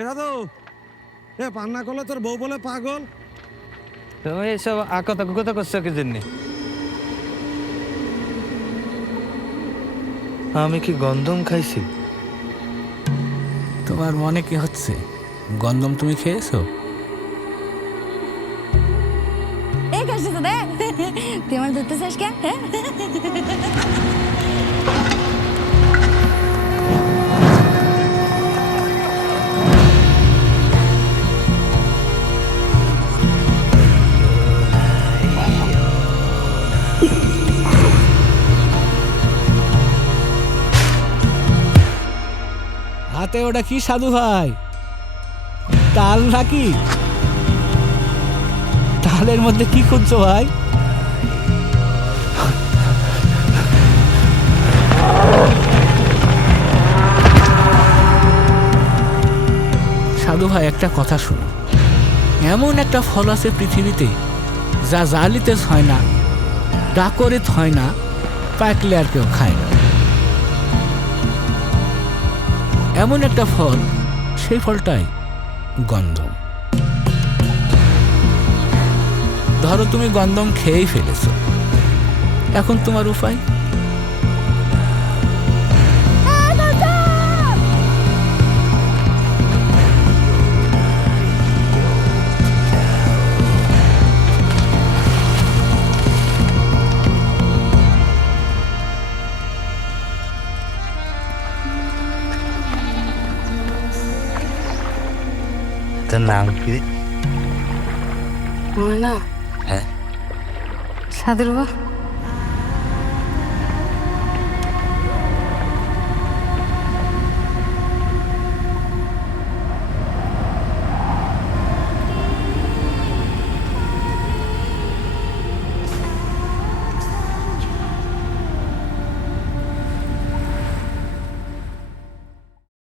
এটা তো পান্না করলে তোর বউ বলে পাগল। তুমি এসব আকতা কুকতা করছো কি জন্যে? আমি কি গন্ধম খাইছি? তোমার মনে কি হচ্ছে? গন্ধম তুমি খেয়েছো? এই কাজটা তো দেখ, তুই আমার ধরতে চাস কেন? হাতে ওটা কি সাধু ভাই? তাল নাকি? তালের মধ্যে কি খুঁজছো ভাই? সাধু ভাই একটা কথা শুনো, এমন একটা ফল আছে পৃথিবীতে যা জালিতে হয় না, ডাকরে হয় না, পাকলে আর কেউ খায় না। এমন একটা ফল, সেই ফলটাই গন্ধম। ধরো তুমি গন্ধম খেয়েই ফেলেছো, এখন তোমার উপায়? তোর নাম কি? আমার না হ্যাঁ, সাধুর বাবা।